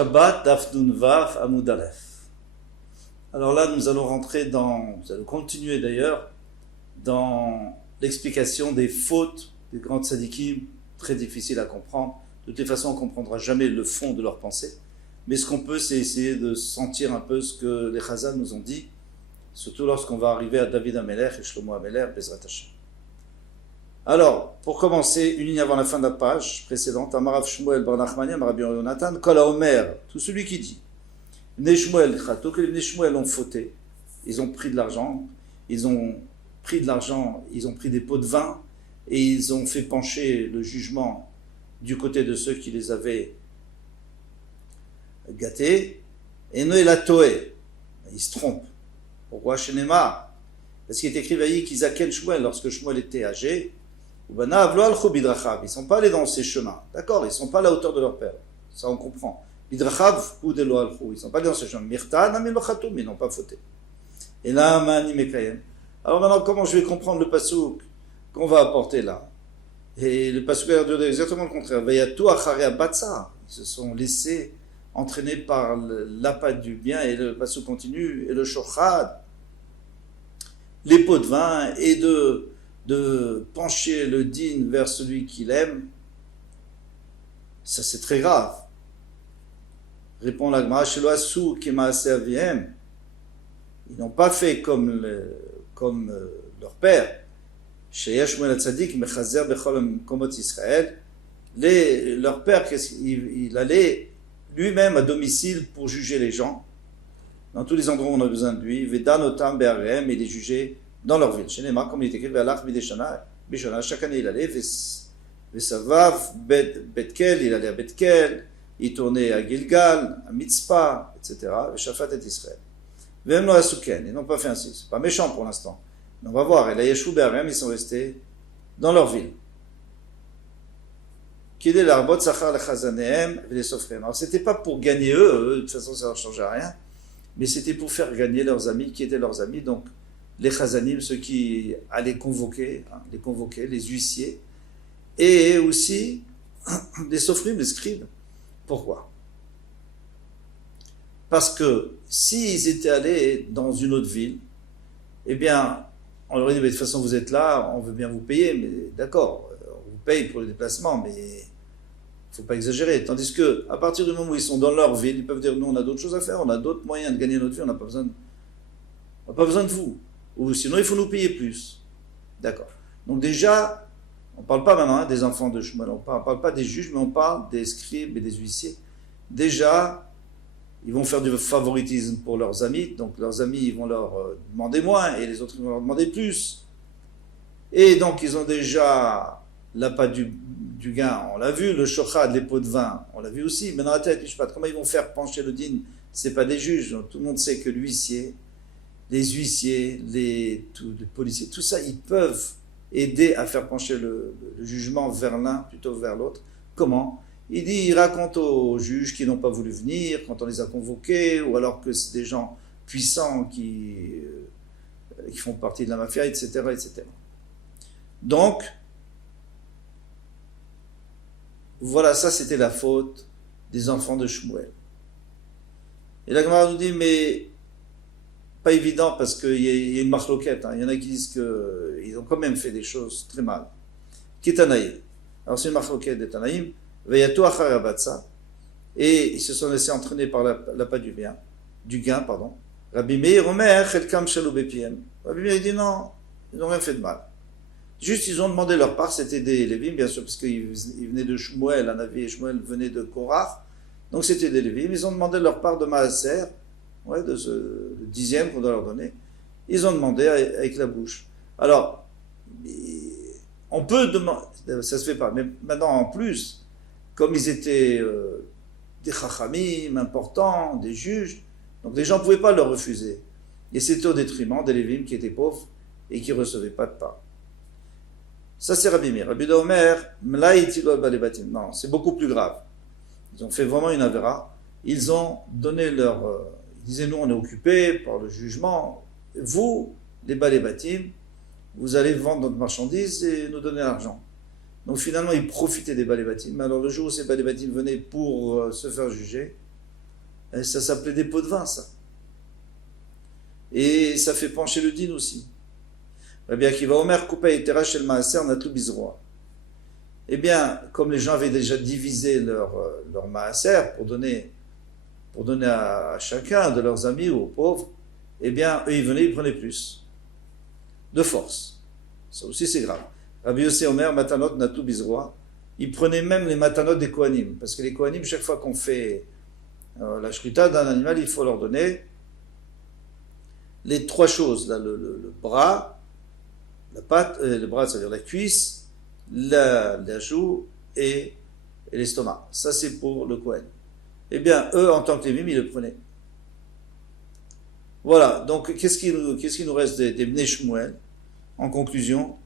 Shabbat Daf Nun Vav Amud Aleph. Alors là, nous allons continuer d'ailleurs dans l'explication des fautes des grands tzadikim, très difficiles à comprendre. De toutes les façons, on ne comprendra jamais le fond de leur pensée. Mais ce qu'on peut, c'est essayer de sentir un peu ce que les Chazal nous ont dit, surtout lorsqu'on va arriver à David HaMelech et Shlomo HaMelech, Bezrat Hashem. Alors, pour commencer, une ligne avant la fin de la page précédente, Amarav Shmuel Bar Nachmani, Amarav Yonatan, Kol HaOmer, tout celui qui dit, Bnei Shmuel Chato, que les Bnei Shmuel ont fauté, ils ont pris de l'argent, ils ont pris des pots de vin, et ils ont fait pencher le jugement du côté de ceux qui les avaient gâtés, et Noé la Toé, ils se trompent. Pourquoi Shenema? Parce qu'il est écrit Vaïk Isaken Shmuel, lorsque Shmuel était âgé, ils ne sont pas allés dans ces chemins. D'accord, ils ne sont pas à la hauteur de leur père. Ça, on comprend. Bidrachav ou de loalchou. Ils ne sont pas allés dans ces chemins. Mirta, namilochatou, mais ils n'ont pas fauté. Et là, mani mekayem. Alors maintenant, comment je vais comprendre le pasouk qu'on va apporter là? Et le pasouk a dire exactement le contraire. Vayatou acharya batsa. Ils se sont laissés entraîner par l'appât du bien, et le pasouk continue, et le shochad, les pots de vin, et de pencher le din vers celui qu'il aime, ça c'est très grave. Répond l'Agmara, ils n'ont pas fait comme leur père. Leur père, il allait lui-même à domicile pour juger les gens. Dans tous les endroits où on a besoin de lui, Vedanotam Be'arem, et les juger dans leur ville. Chez Neymar, comme il est écrit, chaque année il allait, Vesavav, Betkel, il allait à Betkel, il tournait à Gilgal, à Mitzpah, etc. Shafat et Israël. Vem lo Asuken, ils n'ont pas fait ainsi. C'est pas méchant pour l'instant. Mais on va voir. Et la Yeshua Be'arem, ils sont restés dans leur ville. Kidé l'arbot sachar lechazanehem les sofrem. Alors c'était pas pour gagner eux, de toute façon ça ne leur changeait rien, mais c'était pour faire gagner leurs amis, qui étaient leurs amis, donc les chazanim, ceux qui allaient convoquer, les huissiers, et aussi les sofrim, les scribes. Pourquoi? Parce que s'ils étaient allés dans une autre ville, eh bien, on leur aurait dit, mais de toute façon vous êtes là, on veut bien vous payer, mais d'accord, on vous paye pour le déplacement, mais il ne faut pas exagérer. Tandis que, à partir du moment où ils sont dans leur ville, ils peuvent dire, nous on a d'autres choses à faire, on a d'autres moyens de gagner notre vie, on n'a pas besoin de vous. Ou sinon il faut nous payer plus. D'accord. Donc déjà, on ne parle pas maintenant des enfants de Shmuel, on ne parle pas des juges, mais on parle des scribes et des huissiers. Déjà, ils vont faire du favoritisme pour leurs amis, donc leurs amis ils vont leur demander moins, et les autres ils vont leur demander plus. Et donc ils ont déjà l'appât du gain, on l'a vu, le shochad, les pots de vin, on l'a vu aussi, mais dans la tête, je sais pas, comment ils vont faire pencher le din? C'est pas des juges, donc tout le monde sait que l'huissier, les huissiers, les policiers, tout ça, ils peuvent aider à faire pencher le jugement vers l'un plutôt que vers l'autre. Comment? Il raconte aux juges qui n'ont pas voulu venir, quand on les a convoqués, ou alors que c'est des gens puissants qui font partie de la mafia, etc., etc. Donc, voilà, ça c'était la faute des enfants de Shmuel. Et la Gemara nous dit, mais pas évident parce qu'il y a une marloquette. Il y en a qui disent qu'ils ont quand même fait des choses très mal. Kitanaïm. Alors c'est une marloquette de Tanaïm. Veyatou achar abatsa. Et ils se sont laissés entraîner par l'appât du gain. Rabbi Meir Omer, chelkam shalou bepiem. Rabbi Meir dit non, ils n'ont rien fait de mal. Juste, ils ont demandé leur part, c'était des Lévim, bien sûr, parce qu'ils venaient de Shmuel, Anavi et Shmuel venaient de Korach, donc c'était des Lévim, ils ont demandé leur part de Maaser, le 10e qu'on doit leur donner, ils ont demandé avec la bouche. Alors, on peut demander, ça se fait pas, mais maintenant en plus, comme ils étaient des chachamim importants, des juges, donc les gens ne pouvaient pas leur refuser. Et c'était au détriment des Lévim qui étaient pauvres et qui ne recevaient pas de part. Ça c'est Rabbi Meir. Rabbi Omer, non, c'est beaucoup plus grave. Ils ont fait vraiment une avéra. Ils ont donné ils disaient, nous on est occupés par le jugement. Vous, les balébatim, vous allez vendre notre marchandise et nous donner l'argent. Donc finalement, ils profitaient des balébatim. Mais alors le jour où ces balébatim venaient pour se faire juger, Et ça s'appelait des pots de vin, ça. Et ça fait pencher le din aussi. Rabbi Akiva Omer Kupa et Tera Shel Maaser Natou Bizroa. Eh bien, comme les gens avaient déjà divisé leur Maaser pour donner à chacun de leurs amis ou aux pauvres, eh bien, eux, ils venaient, ils prenaient plus. De force. Ça aussi, c'est grave. Rabbi Yossi Omer, Matanot Natou Bizroa. Ils prenaient même les matanot des Kohanim. Parce que les Kohanim, chaque fois qu'on fait la shrita d'un animal, il faut leur donner les trois choses. Là, le bras, la patte, le bras, c'est-à-dire la cuisse, la joue et l'estomac. Ça, c'est pour le Kohen. Eh bien, eux, en tant que lévim, ils le prenaient. Voilà. Donc, qu'est-ce qui nous reste des Bnei Shmuel? En conclusion,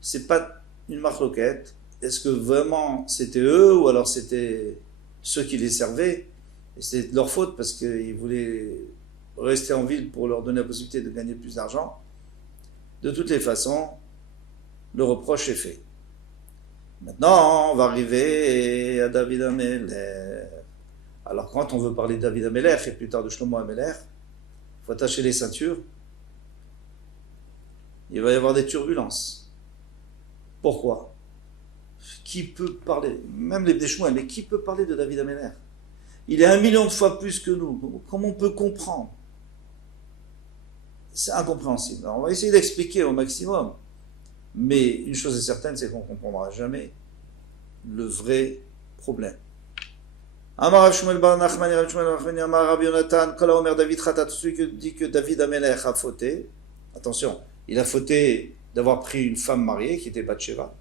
c'est pas une marloquette. Est-ce que vraiment c'était eux ou alors c'était ceux qui les servaient? Et c'était de leur faute parce qu'ils voulaient rester en ville pour leur donner la possibilité de gagner plus d'argent. De toutes les façons, le reproche est fait. Maintenant, on va arriver à David Amelech. Alors, quand on veut parler de David Amelech et plus tard de Shlomo Amelech, il faut attacher les ceintures. Il va y avoir des turbulences. Pourquoi? Qui peut parler, même les Bnei mais qui peut parler de David Amelech? Il est 1 million de fois plus que nous. Comment on peut comprendre? C'est incompréhensible. Alors on va essayer d'expliquer au maximum. Mais une chose est certaine, c'est qu'on ne comprendra jamais le vrai problème. Amar Rav Shmuel bar Nachmani, Rav Shmuel bar Nachmani, Amar Rabbi Yonatan, Kol HaOmer David Chatat, celui qui dit que David Amelech a fauté. Attention, il a fauté d'avoir pris une femme mariée qui était Bathsheba.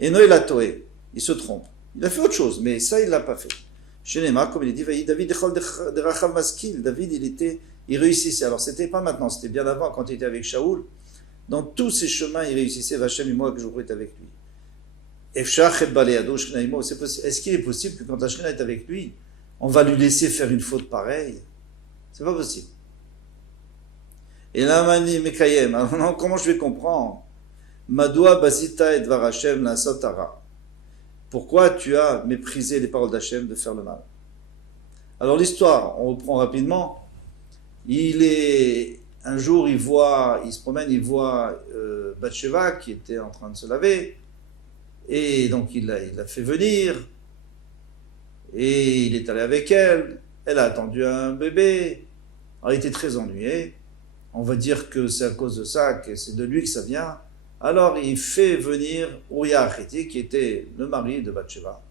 Et Noé l'a toé, il se trompe. Il a fait autre chose, mais ça, il ne l'a pas fait. Chez Nema, comme il est dit, David Derachav Maskil, David, il réussissait. Alors, c'était pas maintenant, c'était bien avant, quand il était avec Shaoul. Dans tous ses chemins, il réussissait. Vachem et moi, que je pourrais être avec lui. Est-ce qu'il est possible que quand Hachem est avec lui, on va lui laisser faire une faute pareille? C'est pas possible. Et là, Mani Mekayem, alors comment je vais comprendre? Madoua Basita et Dvar Hashem la Satara. Pourquoi tu as méprisé les paroles d'Hachem de faire le mal? Alors l'histoire, on reprend rapidement. Un jour, il se promène, il voit Bathsheba qui était en train de se laver. Et donc il l'a fait venir. Et il est allé avec elle. Elle a attendu un bébé. Alors il était très ennuyé. On va dire que c'est à cause de ça, que c'est de lui que ça vient. Alors il fait venir Uriah Achiti, qui était le mari de Bathsheba.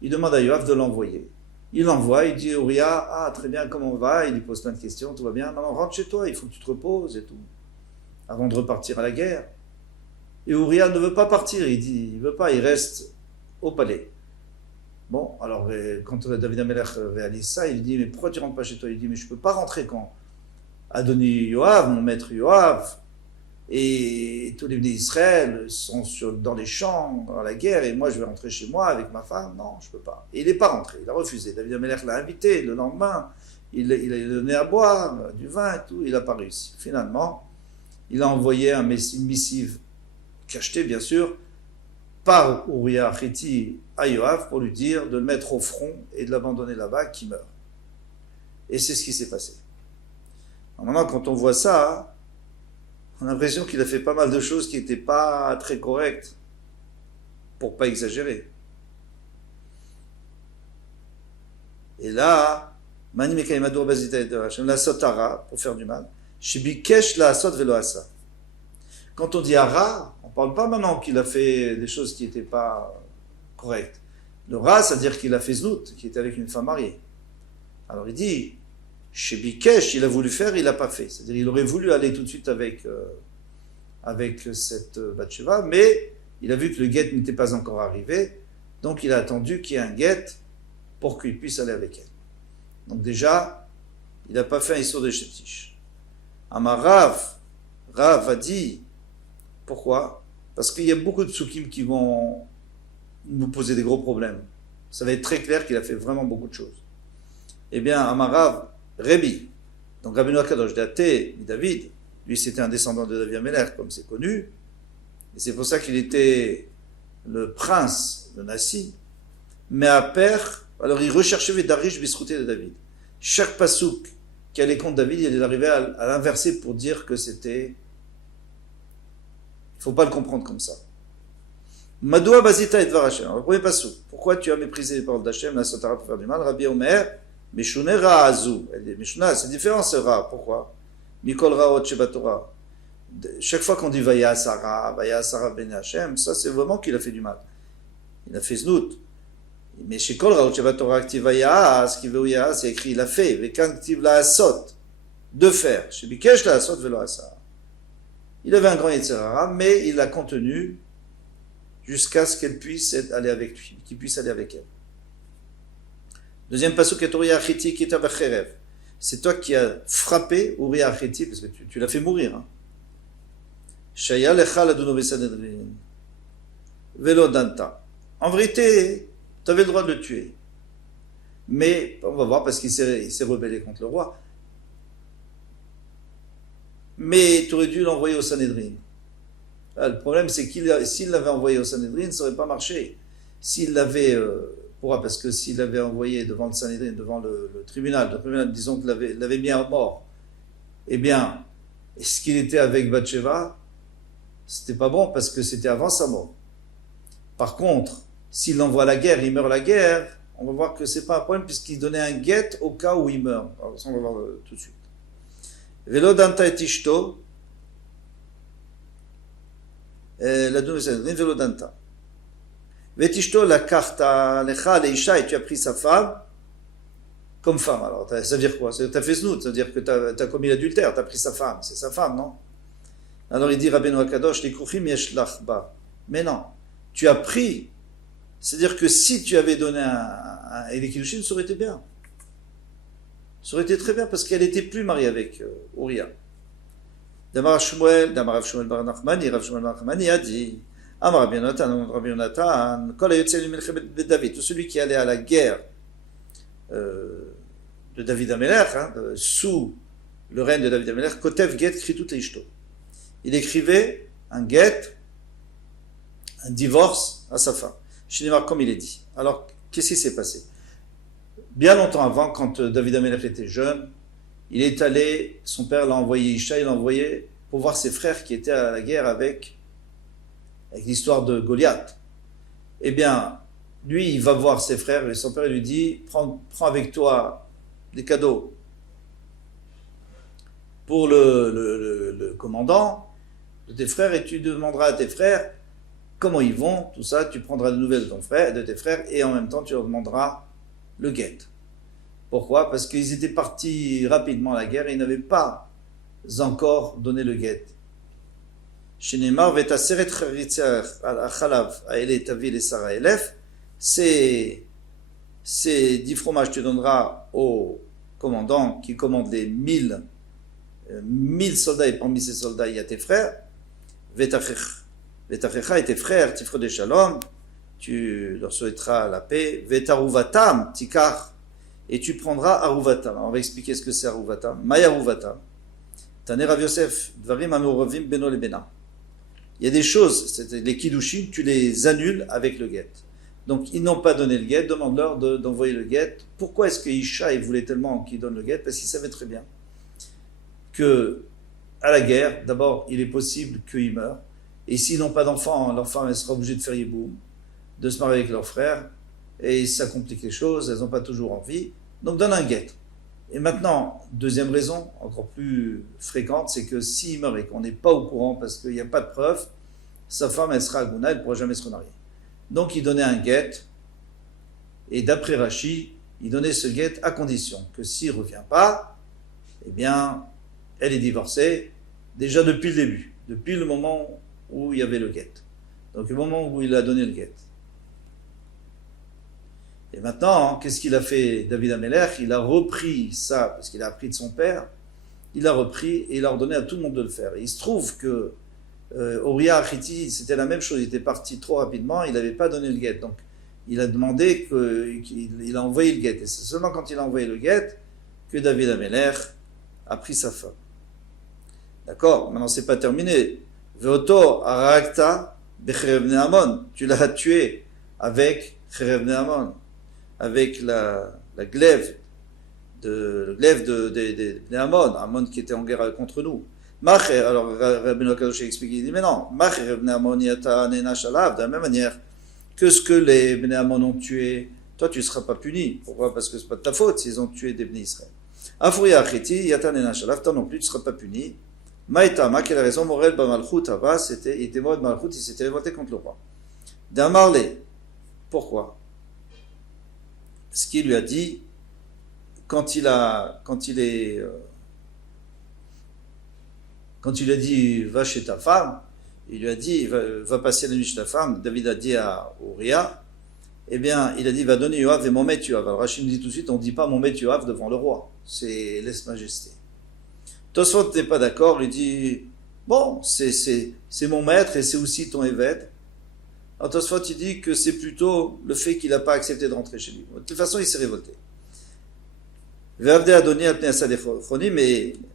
Il demande à Yoav de l'envoyer. Il l'envoie, il dit Uriah, ah très bien, comment on va? Il lui pose plein de questions, tout va bien. Non, rentre chez toi, il faut que tu te reposes et tout. Avant de repartir à la guerre. Et Uriah ne veut pas partir, il veut pas, il reste au palais. Bon, alors quand David Amelech réalise ça, il dit mais pourquoi tu rentres pas chez toi? Il dit mais je peux pas rentrer quand Adoni Yoav, mon maître Yoav, et tous les Bnei Israël sont dans les champs, dans la guerre, et moi je vais rentrer chez moi avec ma femme. Non, je peux pas. Et il n'est pas rentré, il a refusé. David Amelech l'a invité le lendemain, il a donné à boire, du vin et tout, il n'a pas réussi. Finalement, il a envoyé une missive cachetée, bien sûr, par Uriah Achiti à Yoav pour lui dire de le mettre au front et de l'abandonner là-bas, qu'il meurt. Et c'est ce qui s'est passé. Alors maintenant, quand on voit ça, on a l'impression qu'il a fait pas mal de choses qui n'étaient pas très correctes, pour pas exagérer. Et là, Mani Mekayem Adour Bazita et Hashem, la sotara, pour faire du mal, Shibikesh la asot velo asa. Quand on dit ara, on ne parle pas maintenant qu'il a fait des choses qui n'étaient pas correctes. Le ra, c'est-à-dire qu'il a fait znout, qui était avec une femme mariée. Alors il dit, chez Bikesh, il a voulu faire, il n'a pas fait. C'est-à-dire il aurait voulu aller tout de suite avec cette Bathsheba, mais il a vu que le guet n'était pas encore arrivé, donc il a attendu qu'il y ait un guet pour qu'il puisse aller avec elle. Donc déjà, il n'a pas fait un histoire de Sheptish. Amar Rav a dit, pourquoi? Parce qu'il y a beaucoup de psukim qui vont nous poser des gros problèmes. Ça va être très clair qu'il a fait vraiment beaucoup de choses. Eh bien, Amarav, Rébi, donc Rabbeinu Akadosh Daté, David, lui c'était un descendant de David Amelech, comme c'est connu, et c'est pour ça qu'il était le prince de Nassi, mais à père, alors il recherchait Vedarish Bisrouté de David. Chaque pasouk qui allait contre David, il arrivait à l'inverser pour dire que c'était... Il ne faut pas le comprendre comme ça. Madoua Bazita et Dvar Hashem. Le premier pasouk. Pourquoi tu as méprisé les paroles d'Hachem, la Sotara pour faire du mal? Rabbi Omer, Meshune Ra Azou. Elle dit, Meshuna, c'est différent ce Ra. Pourquoi? Mikol Raot Shebatora. Chaque fois qu'on dit Vaya Sarah Ben Hachem, ça c'est vraiment qu'il a fait du mal. Il a fait znout. Mais chez Kol Raot Shebatora Aktiv Vaya, ce qui veut Vaya, c'est écrit il a fait. Vekan Aktiv La Asot. De faire. Chez Bikesh La Asot Velo Asara. Il avait un grand Yetzirara, mais il l'a contenu jusqu'à ce qu'elle puisse aller avec lui, qu'il puisse aller avec elle. Deuxième passage, Uriah Achiti qui est avec Cherev. C'est toi qui as frappé Uriah Achiti, parce que tu l'as fait mourir. Shaya lecha laduno besanedrin. Velo danta. En vérité, tu avais le droit de le tuer. Mais, on va voir, parce qu'il s'est rebellé contre le roi. Mais tu aurais dû l'envoyer au Sanhedrin. Le problème, c'est s'il l'avait envoyé au Sanhedrin, ça n'aurait pas marché. S'il l'avait... pourquoi? Parce que s'il l'avait envoyé devant le Sanhedrin, devant le tribunal, disons qu'il l'avait mis à mort, eh bien, est-ce qu'il était avec Bathsheba? C'était pas bon parce que c'était avant sa mort. Par contre, s'il l'envoie à la guerre, il meurt à la guerre, on va voir que c'est pas un problème puisqu'il donnait un guet au cas où il meurt. Alors ça, on va voir tout de suite. Velo danta et ishto, la dune Sanhedrin, velo danta. Vetishto la karta lecha leisha, et tu as pris sa femme comme femme. Alors, ça veut dire quoi? Ça veut dire que tu as fait snout, ça veut dire que tu as commis l'adultère, tu as pris sa femme. C'est sa femme, non? Alors il dit Rabbeinu Hakadosh, les kuchim yesh lach ba. Mais non, tu as pris. C'est-à-dire que si tu avais donné un Elikidushin, ça aurait été bien. Ça aurait été très bien parce qu'elle n'était plus mariée avec Uriah. Damar Shmuel Bar Nachmani, Rav Shmuel Bar Nachmani a dit Amar Rabbi Yonatan, Kol hayotze milchemet David, tout celui qui allait à la guerre de David Amelech, sous le règne de David Amelech, Kotev Get Kritut Leishto. Il écrivait un get, un divorce à sa femme. Shinimar, comme il est dit. Alors, qu'est-ce qui s'est passé? Bien longtemps avant, quand David Amelech était jeune, il est allé, son père l'a envoyé, Isha, il l'a envoyé pour voir ses frères qui étaient à la guerre avec l'histoire de Goliath. Eh bien, lui, il va voir ses frères et son père lui dit, prends avec toi des cadeaux pour le commandant de tes frères et tu demanderas à tes frères comment ils vont, tout ça, tu prendras des nouvelles de tes frères et en même temps tu leur demanderas le guet. Pourquoi? Parce qu'ils étaient partis rapidement à la guerre et ils n'avaient pas encore donné le guet. Shinemar vetaseret charitzer al-achalav aele tavil et Sarah elef, ces 10 fromages tu donneras au commandant qui commande les 1000 soldats et parmi ces soldats il y a tes frères. Vetachecha et tes frères, tifre de shalom, tu leur souhaiteras la paix. Vetaruvatam, tikar, et tu prendras aruvatam. Alors on va expliquer ce que c'est aruvatam. Maya aruvatam. Taner Rav Yosef, dvarim amurovim beno lebena. Il y a des choses, les kiddushin, tu les annules avec le guet. Donc ils n'ont pas donné le guet, demande-leur d'envoyer le guet. Pourquoi est-ce que Isha il voulait tellement qu'il donne le guet? Parce qu'il savait très bien que à la guerre, d'abord, il est possible qu'ils meurent. Et s'ils n'ont pas d'enfants, leur femme elle sera obligée de faire yiboum, de se marier avec leur frère, et ça complique les choses, elles n'ont pas toujours envie. Donc donne un guet. Et maintenant, deuxième raison, encore plus fréquente, c'est que s'il meurt et qu'on n'est pas au courant parce qu'il n'y a pas de preuve, sa femme elle sera à Gouna, elle ne pourra jamais se remarier. Donc il donnait un guet, et d'après Rashi, il donnait ce guet à condition que s'il ne revient pas, eh bien, elle est divorcée déjà depuis le début, depuis le moment où il y avait le guet. Donc le moment où il a donné le guet. Et maintenant, qu'est-ce qu'il a fait David Amelech? Il a repris ça, parce qu'il a appris de son père, il a repris et il a ordonné à tout le monde de le faire. Et il se trouve que Uriah Achiti, c'était la même chose, il était parti trop rapidement, il n'avait pas donné le guet. Donc il a demandé qu'il a envoyé le guet. Et c'est seulement quand il a envoyé le guet que David Amelech a pris sa femme. D'accord? Maintenant, c'est pas terminé. Veoto arakta becherev ne'amon. Tu l'as tué avec cherev ne'amon, avec la glaive le glaive des Amon, Amon qui était en guerre contre nous. Macher, alors Rabbi Kadosh explique, il dit, mais non, Macher, Bnei Amon, Yata, Nena, Shalav, de la même manière que ce que les Bnei Amon ont tué, toi tu ne seras pas puni. Pourquoi? Parce que ce n'est pas de ta faute s'ils ont tué des Bnei Israël. Afouya Achiti, Yata, Nena, Shalav, toi non plus tu ne seras pas puni. Maïtama, quelle raison, Morel, Bamalchut, Ava, il était mort de Malchut, il s'était révolté contre le roi. D'Amarle, pourquoi? Ce qu'il lui a dit, quand il a dit va chez ta femme, il lui a dit va passer la nuit chez ta femme. David a dit à Uriah, eh bien il a dit va donner Yoav et mon maître Yoav. Alors Rachid nous dit tout de suite on ne dit pas mon maître Yoav devant le roi, c'est lèse-majesté. Tosfot n'est pas d'accord, il dit bon c'est mon maître et c'est aussi ton évêque. Alors Tosfot il dit que c'est plutôt le fait qu'il n'a pas accepté de rentrer chez lui. De toute façon il s'est révolté. Mais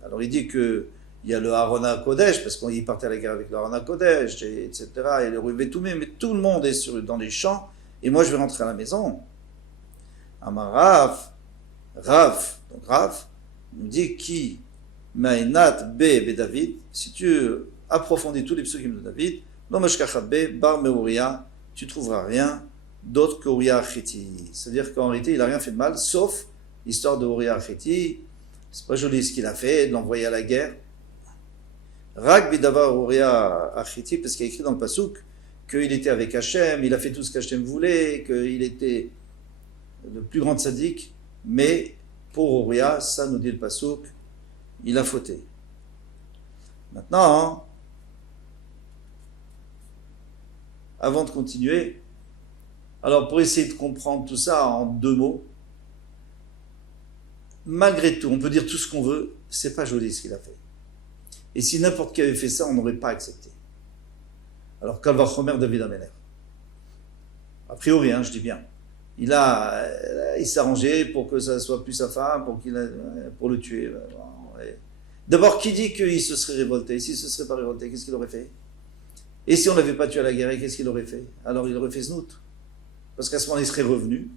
alors il dit que il y a le Harona Kodesh, parce qu'il partait à la guerre avec le Harona Kodesh, etc. Et le Ruvé Toumé, mais tout le monde est dans les champs, et moi je vais rentrer à la maison. Amar donc Rav, nous dit qui Maïnat Be David, si tu approfondis tous les psukim de David, Lomashkachat Be, Bar Meuria, tu trouveras rien d'autre que Uriah Achiti. C'est-à-dire qu'en réalité, il n'a rien fait de mal, sauf l'histoire de Uriah Achiti. C'est pas joli ce qu'il a fait, de l'envoyer à la guerre. Rak Bidavar Uriah Achiti, parce qu'il y a écrit dans le Passouk qu'il était avec Hachem, il a fait tout ce qu'Hachem voulait, qu'il était le plus grand tzaddik, mais pour Uriah, ça nous dit le Passouk, il a fauté. Maintenant, avant de continuer, alors pour essayer de comprendre tout ça en 2 mots, malgré tout, on peut dire tout ce qu'on veut, c'est pas joli ce qu'il a fait. Et si n'importe qui avait fait ça, on n'aurait pas accepté. Alors, Kalvachomer David Ameler. A priori, je dis bien. Il s'est arrangé pour que ça soit plus sa femme, pour le tuer. D'abord, qui dit qu'il se serait révolté? Et s'il ne se serait pas révolté, qu'est-ce qu'il aurait fait? Et si on ne l'avait pas tué à la guerre, qu'est-ce qu'il aurait fait? Alors, il aurait fait Znout. Parce qu'à ce moment-là, il serait revenu.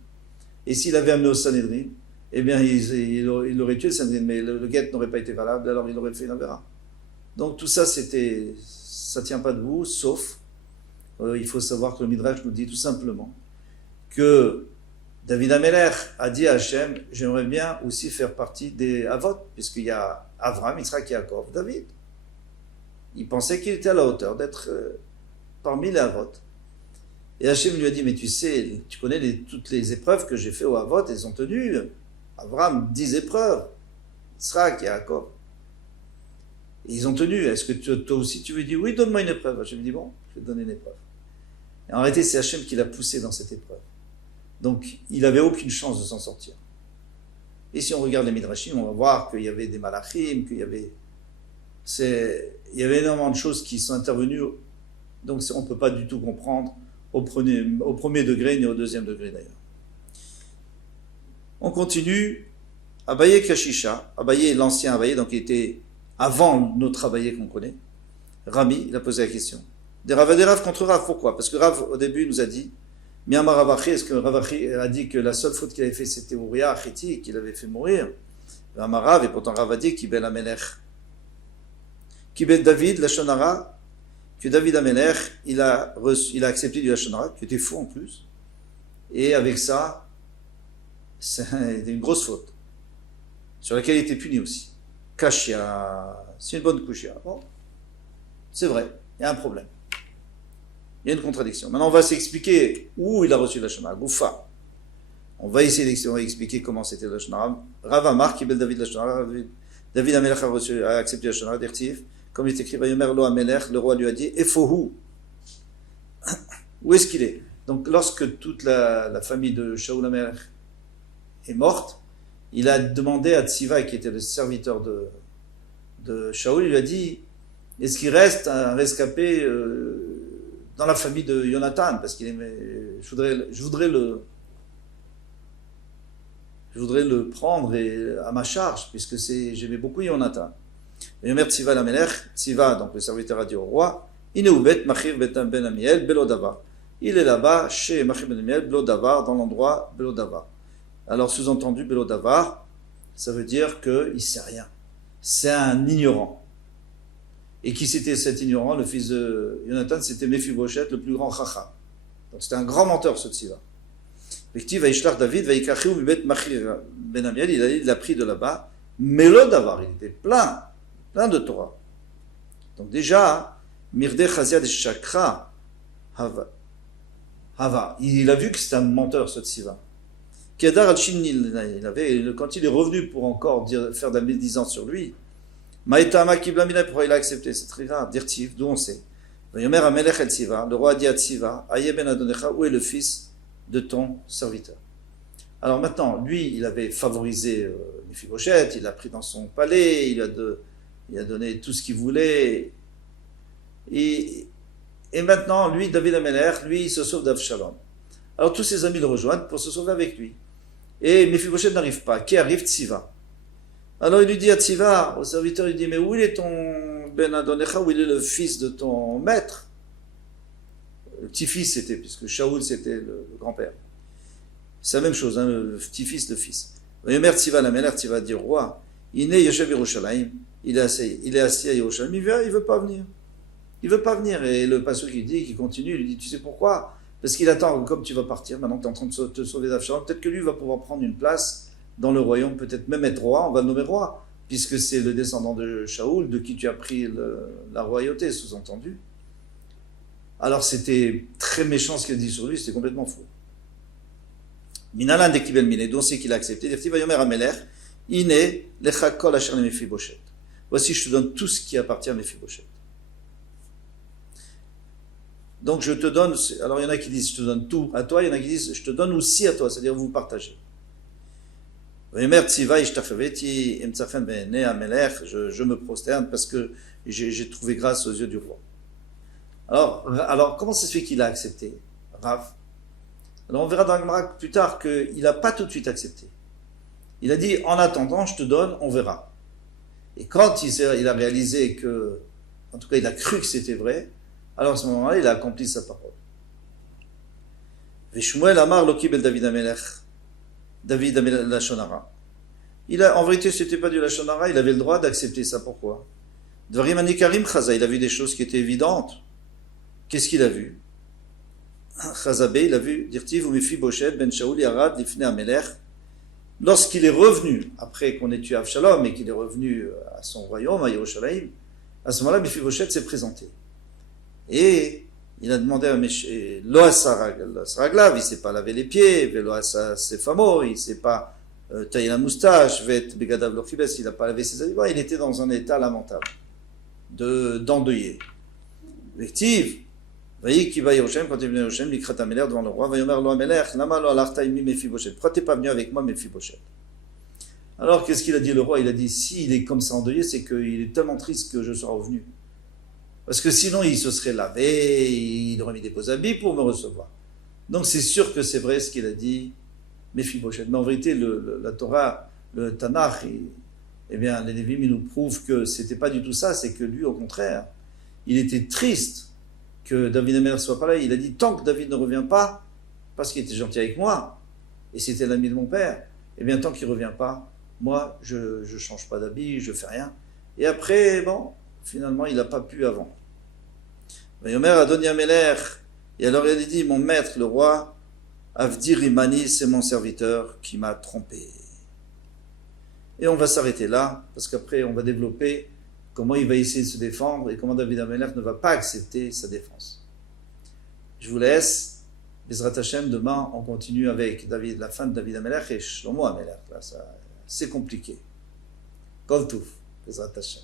Et s'il avait amené au Sanhedrin, eh bien, il aurait tué le Sanhedrin, mais le guet n'aurait pas été valable, alors il aurait fait une avéra. Donc tout ça, ça tient pas debout, sauf, il faut savoir que le Midrash nous dit tout simplement que David Ameler a dit à Hachem, j'aimerais bien aussi faire partie des Avot, puisqu'il y a Avram, Yitzhak, Yaakov, David. Il pensait qu'il était à la hauteur d'être parmi les Avot. Et Hachem lui a dit, mais tu sais, tu connais toutes les épreuves que j'ai fait aux Avot, elles ont tenu. Avram, 10 épreuves. Yitzhak, Yaakov. Et ils ont tenu. Est-ce que toi aussi tu veux dire oui, donne-moi une épreuve? Hachem dit bon, je vais te donner une épreuve. Et en réalité, c'est Hachem qui l'a poussé dans cette épreuve. Donc, il n'avait aucune chance de s'en sortir. Et si on regarde les Midrashim, on va voir qu'il y avait des malachim, il y avait énormément de choses qui sont intervenues. Donc, on ne peut pas du tout comprendre au premier degré, ni au deuxième degré d'ailleurs. On continue. Abaye Kashisha. Abaye, l'ancien Abaye, donc il était avant notre Abaye qu'on connaît. Rami, il a posé la question. Des Rav contre Rav, pourquoi? Parce que Rav, au début, nous a dit, Miyama Ravachi, est-ce que Ravachi a dit que la seule faute qu'il avait fait, c'était Uriah Achiti, et qu'il avait fait mourir? Rav, et pourtant Rav a dit, Kibel Amelech. Kibel David, la Shonara, que David Amelech, il a accepté du Lachonara, qui était faux en plus. Et avec ça, c'était une grosse faute, sur laquelle il était puni aussi. Kashia, c'est une bonne kushia. Bon, c'est vrai, il y a un problème. Il y a une contradiction. Maintenant, on va s'expliquer où il a reçu la Shonara. Goufa. On va essayer d'expliquer comment c'était la Shonara. Rav Amar, Kibel David la Shonara. David Amelech a accepté la Shonara d'Ertiv. Comme il est écrit, Vayomer lo Amelech, le roi lui a dit, Efohu. Où est-ce qu'il est? Donc, lorsque toute la famille de Shaul Amelech est morte, il a demandé à Tsiva, qui était le serviteur de Shaul, il lui a dit, est-ce qu'il reste un rescapé dans la famille de Jonathan? Parce qu'il aimait, je voudrais le prendre à ma charge, puisque j'aimais beaucoup Jonathan. Et Omer Tsiva l'Amelech, Tsiva, donc le serviteur a dit au roi, Ineubet Machir Betam Ben Amiel Belodavar. Il est là-bas, chez Machir Ben Amiel, Belodavar, dans l'endroit Belodavar. Alors, sous-entendu, Belodavar, ça veut dire qu'il ne sait rien. C'est un ignorant. Et qui c'était cet ignorant? Le fils de Jonathan, c'était Mephibosheth, le plus grand chacham. Donc c'était un grand menteur, ce Tziva. Effectivement, Vaishlach David, Vaikachiou, Mibet Machir Ben Amiel, il a pris de là-bas, Melo Davar, il était plein de Torah. Donc déjà, Mirde Chazia de Chakra, Hava, il a vu que c'était un menteur, ce Tziva. Kedar al-Shin, quand il est revenu pour encore faire de la médisance sur lui, Maïtama Kiblamina, pourquoi il a accepté? C'est très grave. Dirtiv, d'où on sait. Le roi a dit à Tziva, Aye ben Adonecha, où est le fils de ton serviteur? Alors maintenant, lui, il avait favorisé Mephibosheth, il l'a pris dans son palais, il a donné tout ce qu'il voulait. Et maintenant, lui, David Amelech, lui, il se sauve d'Avshalom. Alors tous ses amis le rejoignent pour se sauver avec lui. Et Mephibosheth n'arrive pas. Qui arrive? Tziva. Alors il lui dit à Tziva, au serviteur, il dit, mais où il est ton Ben Adonecha, où il est le fils de ton maître? Le petit-fils c'était, puisque Shaoul c'était le grand-père. C'est la même chose, hein, le petit-fils, le fils. Yomer Tziva, la mère Tziva dit au roi, il est Yoshev Yerushalayim, il est assis à Yerushalayim, il veut pas venir. Il veut pas venir. Et le pasteur qui continue, il dit, tu sais pourquoi? Parce qu'il attend, comme tu vas partir, maintenant que tu es en train de te sauver d'Avshalom, peut-être que lui va pouvoir prendre une place dans le royaume, peut-être même être roi, on va le nommer roi, puisque c'est le descendant de Shaoul, de qui tu as pris la royauté, sous-entendu. Alors c'était très méchant ce qu'il a dit sur lui, c'était complètement faux. Minalan de Kibel Mine, donc c'est qu'il a accepté. Il va yomer Amelech, Ine lecha kol asher le Mephibosheth. Voici, je te donne tout ce qui appartient à Mephibosheth. Donc je te donne, alors il y en a qui disent je te donne tout à toi, il y en a qui disent je te donne aussi à toi, c'est-à-dire vous partagez. Je me prosterne parce que j'ai trouvé grâce aux yeux du roi. Alors comment ça se fait qu'il a accepté, Rav? Alors on verra dans Gemara plus tard qu'il n'a pas tout de suite accepté. Il a dit en attendant je te donne, on verra. Et quand il a réalisé que, en tout cas il a cru que c'était vrai, alors à ce moment-là il a accompli sa parole. Veshmuel Amar Loki bel David Amelech. David Lachonara. En vérité, ce n'était pas du Lachonara, il avait le droit d'accepter ça. Pourquoi? Dvarim Anikarim Chaza, il a vu des choses qui étaient évidentes. Qu'est-ce qu'il a vu? Chazabé, il a vu, dirtiv ou Mephibosheth ben Shaoul Yarad Lifnei Amelech. Lorsqu'il est revenu, après qu'on ait tué Avshalom et qu'il est revenu à son royaume, à Yerushalayim, à ce moment-là, Mephibosheth s'est présenté. Et il a demandé à Lo Saraglav, il ne s'est pas lavé les pieds, Velo Sefamo, il ne s'est pas taillé la moustache, Vet Begadav Lochibes, il n'a pas lavé ses habits, il était dans un état lamentable, d'endeuillé. Effective, voyez qui va à Yerushalayim, quand il est venu à Yerushalayim, il crata Amelech devant le roi, va yomer lo Amelech, lama lo alarta imi Mephibosheth, pourquoi t'es pas venu avec moi Mephibosheth? Alors qu'est-ce qu'il a dit le roi? Il a dit, s'il est comme ça endeuillé, c'est qu'il est tellement triste que je sois revenu. Parce que sinon, il se serait lavé, il aurait mis des beaux habits pour me recevoir. Donc c'est sûr que c'est vrai ce qu'il a dit, Mephibosheth. Mais en vérité, la Torah, le Tanakh, eh bien, les Lévim, ils nous prouvent que c'était pas du tout ça, c'est que lui, au contraire, il était triste que David Amelech soit pas là. Il a dit, tant que David ne revient pas, parce qu'il était gentil avec moi, et c'était l'ami de mon père, eh bien, tant qu'il ne revient pas, moi, je ne change pas d'habit, je fais rien. Et après, bon, finalement, il n'a pas pu avant. Yomer Adoni Amelech, et alors il a dit, mon maître, le roi, Avdir Imani, c'est mon serviteur qui m'a trompé. Et on va s'arrêter là, parce qu'après on va développer comment il va essayer de se défendre et comment David Amelech ne va pas accepter sa défense. Je vous laisse, Bezrat Hashem, demain on continue avec la fin de David Amelech et Shlomo Amelech. Là, c'est compliqué. Kol Touf, Bezrat Hashem.